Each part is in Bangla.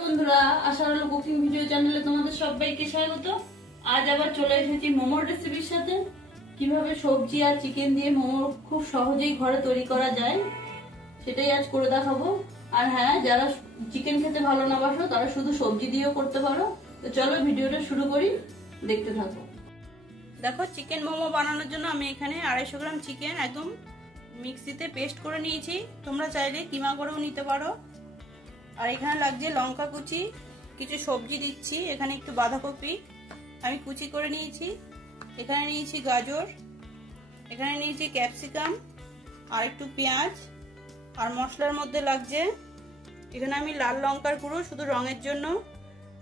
বন্ধুরা, আশারাল কুকিং ভিডিও চ্যানেলে তোমাদের সবাইকে স্বাগত। আজ আবার চলে এসেছি মোমোর রেসিপির সাথে। কিভাবে সবজি আর চিকেন দিয়ে মোমো খুব সহজেই ঘরে তৈরি করা যায় সেটাই আজ করে দেখাবো। আর হ্যাঁ, যারা চিকেন খেতে ভালো না বাসো তারা শুধু সবজি দিয়েও করতে পারো। তো চলো ভিডিওটা শুরু করি, দেখতে থাকো। দেখো, চিকেন মোমো বানানোর জন্য আমি এখানে 250 গ্রাম চিকেন একদম মিক্সিতে পেস্ট করে নিয়েছি। তোমরা চাইলে কিমা করেও নিতে পারো। আর এখানে লাগছে লঙ্কা কুচি, কিছু সবজি দিচ্ছি। এখানে একটু বাঁধাকপি আমি কুচি করে নিয়েছি, এখানে নিয়েছি গাজর, এখানে নিয়েছি ক্যাপসিকাম আর একটু পেঁয়াজ। আর মশলার মধ্যে লাগছে এখানে আমি লাল লঙ্কার গুঁড়ো শুধু রঙের জন্য,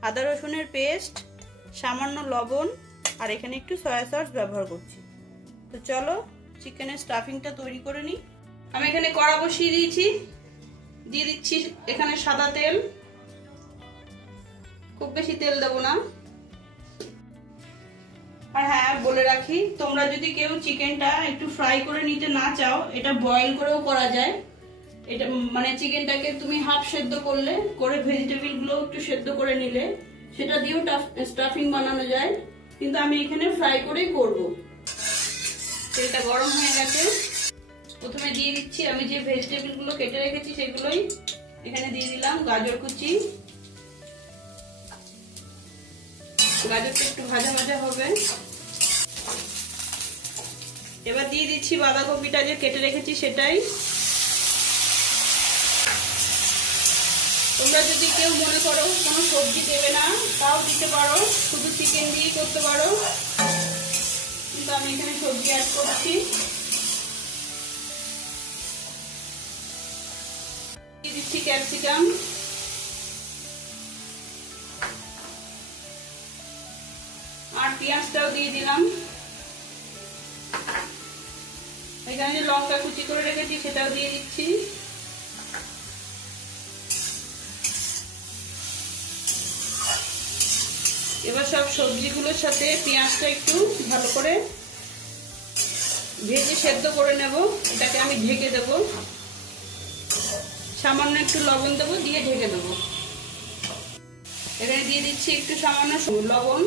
আদা রসুনের পেস্ট, সামান্য লবণ আর এখানে একটু সয়া সস ব্যবহার করছি। তো চলো চিকেনের স্টাফিংটা তৈরি করে নিই। আমি এখানে কড়া বসিয়ে দিয়েছি, দিয়ে দিচ্ছি এখানে সাদা তেল। খুব বেশি তেল দেবো না। আর হ্যাঁ, বলে রাখি, তোমরা যদি কেউ চিকেনটা একটু ফ্রাই করে নিতে না চাও, এটা বয়েল করেও করা যায়। এটা মানে চিকেনটাকে তুমি হাফ সেদ্ধ করে ভেজিটেবল গুলো একটু সেদ্ধ করে নিলে সেটা দিয়েও স্টাফিং বানানো যায়, কিন্তু আমি এখানে ফ্রাই করেই করব। তেলটা গরম হয়ে গেছে, প্রথমে দিয়ে দিচ্ছি আমি যে ভেজিটেবল গুলো কেটে রেখেছি সেগুলোই এখানে দিয়ে দিলাম। গাজর কুচি, গাজরটা একটু ভাজা ভাজা হবে। এবার দিয়ে দিচ্ছি বাঁধাকপিটা যে কেটে রেখেছি সেটাই। তোমরা যদি কেউ মনে করো কোনো সবজি দেবে না তাও দিতে পারো, শুধু চিকেন দিয়েই করতে পারো, কিন্তু আমি এখানে সবজি অ্যাড করছি। দিয়ে দিচ্ছি ক্যাপসিকাম, আর পেঁয়াজটাও দিয়ে দিলাম। এখানে যে লঙ্কা কুচি করে রেখেছি সেটাও দিয়ে দিচ্ছি। এবার সব সবজিগুলোর সাথে পেঁয়াজটা একটু ভালো করে ভেজে সেদ্ধ করে নেব। এটাকে আমি ঢেকে দেব, সামান্য একটু লবণ দেবো, দিয়ে ঢেকে দেবো। এখানে দিয়ে দিচ্ছি একটু সামান্য লবণ।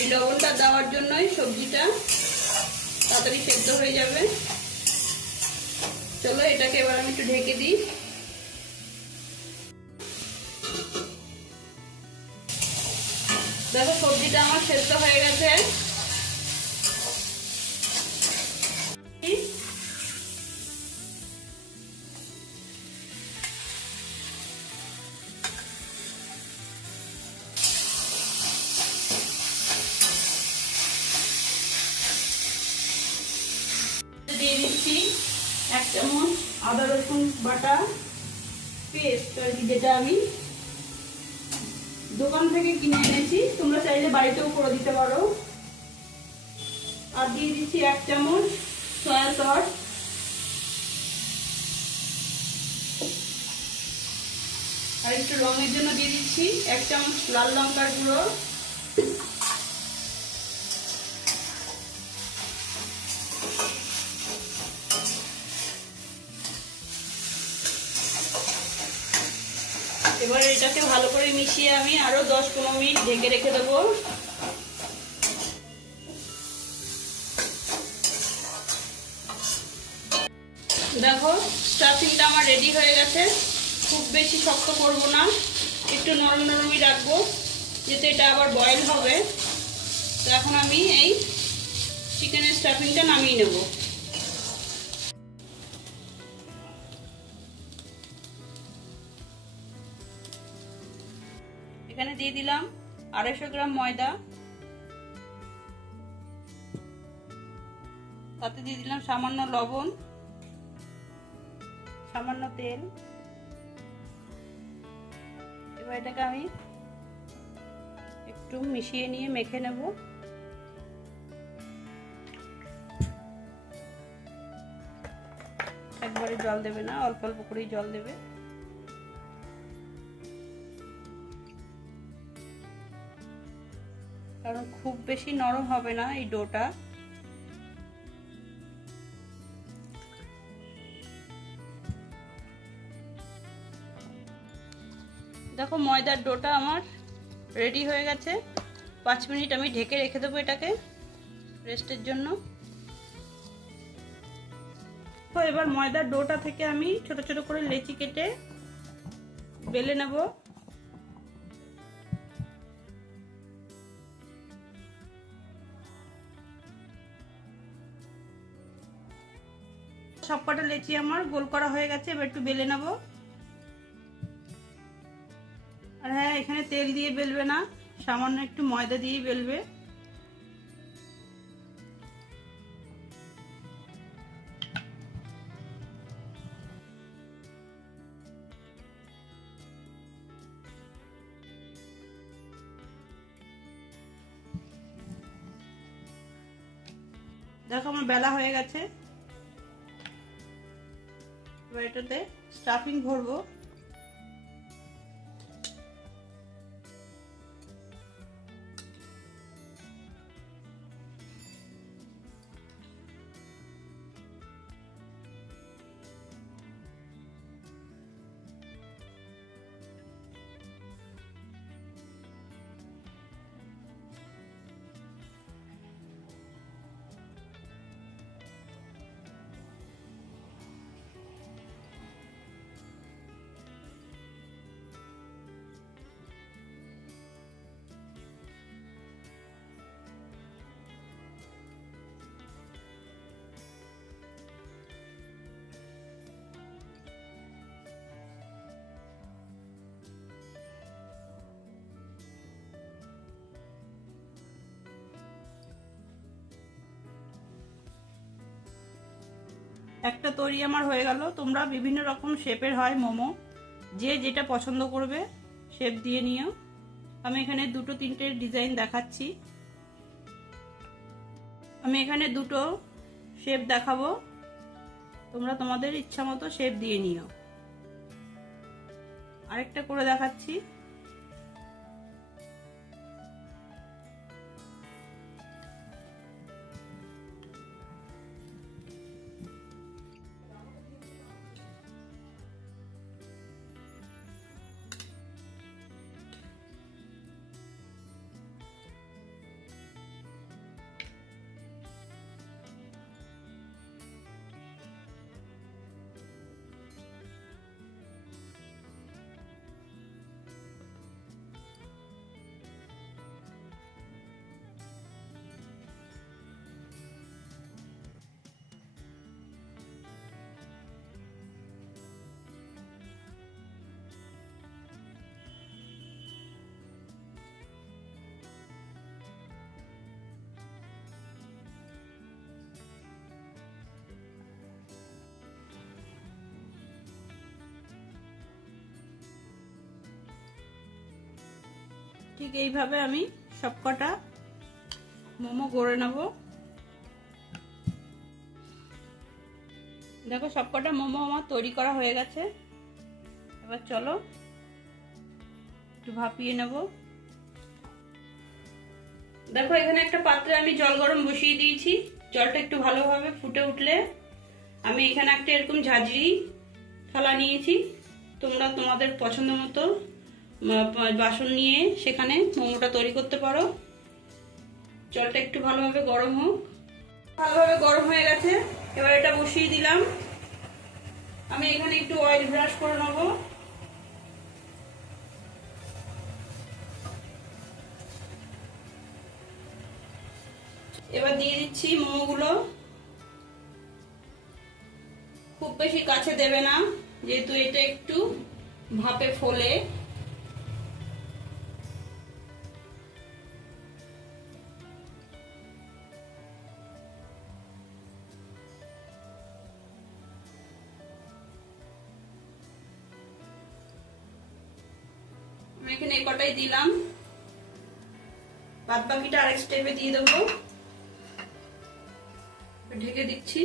এই লবণটা দেওয়ার জন্যই সবজিটা তাড়াতাড়ি সেদ্ধ হয়ে যাবে। চলো এটাকে এবার আমি একটু ঢেকে দিই। দেখো সবজিটা আমার সেদ্ধ হয়ে গেছে। দিয়ে দিচ্ছি 1 চামচ আদা রসুন বাটা পেস্ট, আর কি যেটা আমি দোকান থেকে কিনে এনেছি, তোমরা চাইলে বাড়িতেও করে দিতে পারো। আর দিয়ে দিচ্ছি 1 চামচ সয়া সস, আর একটু রঙের জন্য দিয়ে দিচ্ছি 1 চামচ লাল লঙ্কার গুঁড়ো। এবার এটাকে ভালো করে মিশিয়ে আমি আরো 10-15 মিনিট ঢেকে রেখে দেবো। দেখো স্টাফিংটা আমার রেডি হয়ে গেছে। খুব বেশি শক্ত করব না, একটু নরম নরমই রাখবো, যাতে এটা আবার বয়েল হবে। তো এখন আমি এই চিকেনের স্টাফিংটা নামিয়ে নেব। এখানে দিয়ে দিলাম 250 গ্রাম ময়দা, তাতে দিয়ে দিলাম সামান্য লবণ, সামান্য তেল। এবার এটাকে আমি একটু মিশিয়ে নিয়ে মেখে নেব। একবারে জল দেবে না, অল্প অল্প করেই জল দেবে। কারণ খুব বেশি নরম হবে না এই ডোটা। দেখো ময়দার ডোটা আমার রেডি হয়ে গেছে। 5 মিনিট আমি ঢেকে রেখে দেবো এটাকে রেস্টের জন্য। তো এবার ময়দার ডোটা থেকে আমি ছোট ছোট করে লেচি কেটে বেলে নেব। সবকটা লেচি আমার গোল করা হয়ে গেছে, এবার একটু বেলে নেব। আর হ্যাঁ, এখানে তেল দিয়ে বেলবে না, সামান্য একটু ময়দা দিয়ে বেলবে। দেখো আমার বেলা হয়ে গেছে। এবার এটাতে স্টাফিং ভরবো। একটা তৈরি আমার হয়ে গেল। তোমরা বিভিন্ন রকম শেপের হয় মোমো, যে যেটা পছন্দ করবে শেপ দিয়ে নিও। আমি এখানে 2-3টে ডিজাইন দেখাচ্ছি। আমি এখানে 2টো শেপ দেখাবো, তোমরা তোমাদের ইচ্ছা মতো শেপ দিয়ে নিও। আরেকটা করে দেখাচ্ছি। ঠিক এইভাবে আমি সবকটা মোমো গড়ে নেব। দেখো সবকটা মোমো আমার তৈরি করা হয়ে গেছে। এবার চলো একটু ভাপিয়ে নেব। দেখো এখানে একটা পাত্রে আমি জল গরম বসিয়ে দিয়েছি। জলটা একটু ভালোভাবে ফুটে উঠলে আমি এখানে একটা এরকম ঝাঁঝরি থালা নিয়েছি। তোমরা তোমাদের পছন্দ মতো বাসন নিয়ে সেখানে মোমোটা তৈরি করতে পারো। জলটা একটু ভালোভাবে গরম হোক। ভালোভাবে গরম হয়ে গেছে, এবার এটা বসিয়ে দিলাম। আমি এখানে একটু অয়েল ব্রাশ করে নেব। এবার দিয়ে দিচ্ছি মোমোগুলো। খুব বেশি কাছে দেবে না, যেহেতু এটা একটু ভাপে ফোলে। আমি এখানে এই কটাই দিলাম, বাদ বাকিটা আরেক স্টেপে দিয়ে দেবো। ঢেকে দিচ্ছি।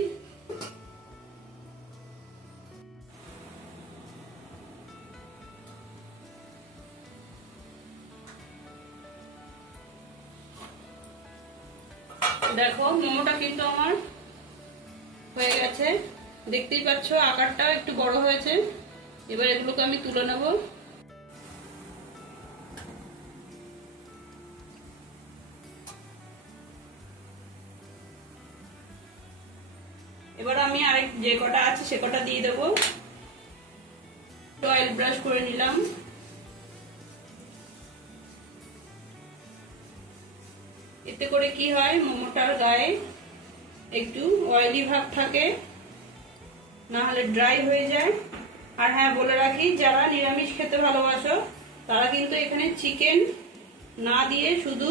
দেখো মোমোটা কিন্তু আমার হয়ে গেছে, দেখতেই পাচ্ছ আকারটা একটু বড় হয়েছে। এবার এগুলোকে আমি তুলে নেব। যে কটা আছে সে কটা দিয়ে দেবো। অয়েল ব্রাশ করে নিলাম। এতে করে কি হয়, মোমোটার গায়ে একটু অয়েলি ভাব থাকে, না হলে ড্রাই হয়ে যায়। আর হ্যাঁ, বলে রাখি, যারা নিরামিষ খেতে ভালোবাসো তারা কিন্তু এখানে চিকেন না দিয়ে শুধু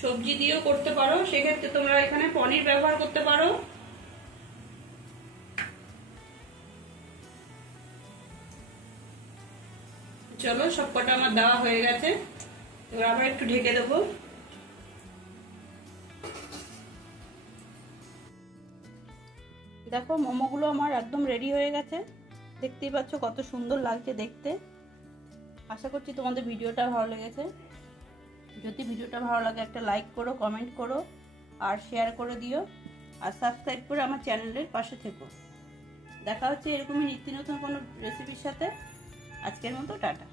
সবজি দিয়েও করতে পারো। সেক্ষেত্রে তোমরা এখানে পনির ব্যবহার করতে পারো। চলো, সবকটা আমার দেওয়া হয়ে গেছে। এবার আবার একটু ঢেকে দেবো। দেখো, মোমোগুলো আমার একদম রেডি হয়ে গেছে। দেখতেই পাচ্ছ কত সুন্দর লাগছে দেখতে। আশা করছি তোমাদের ভিডিওটা ভালো লেগেছে। যদি ভিডিওটা ভালো লাগে একটা লাইক করো, কমেন্ট করো আর শেয়ার করে দিও। আর সাবস্ক্রাইব করে আমার চ্যানেলের পাশে থেকো। দেখা হচ্ছে এরকমই নিত্য নতুন কোনো রেসিপির সাথে। আজকের মতো টাটা।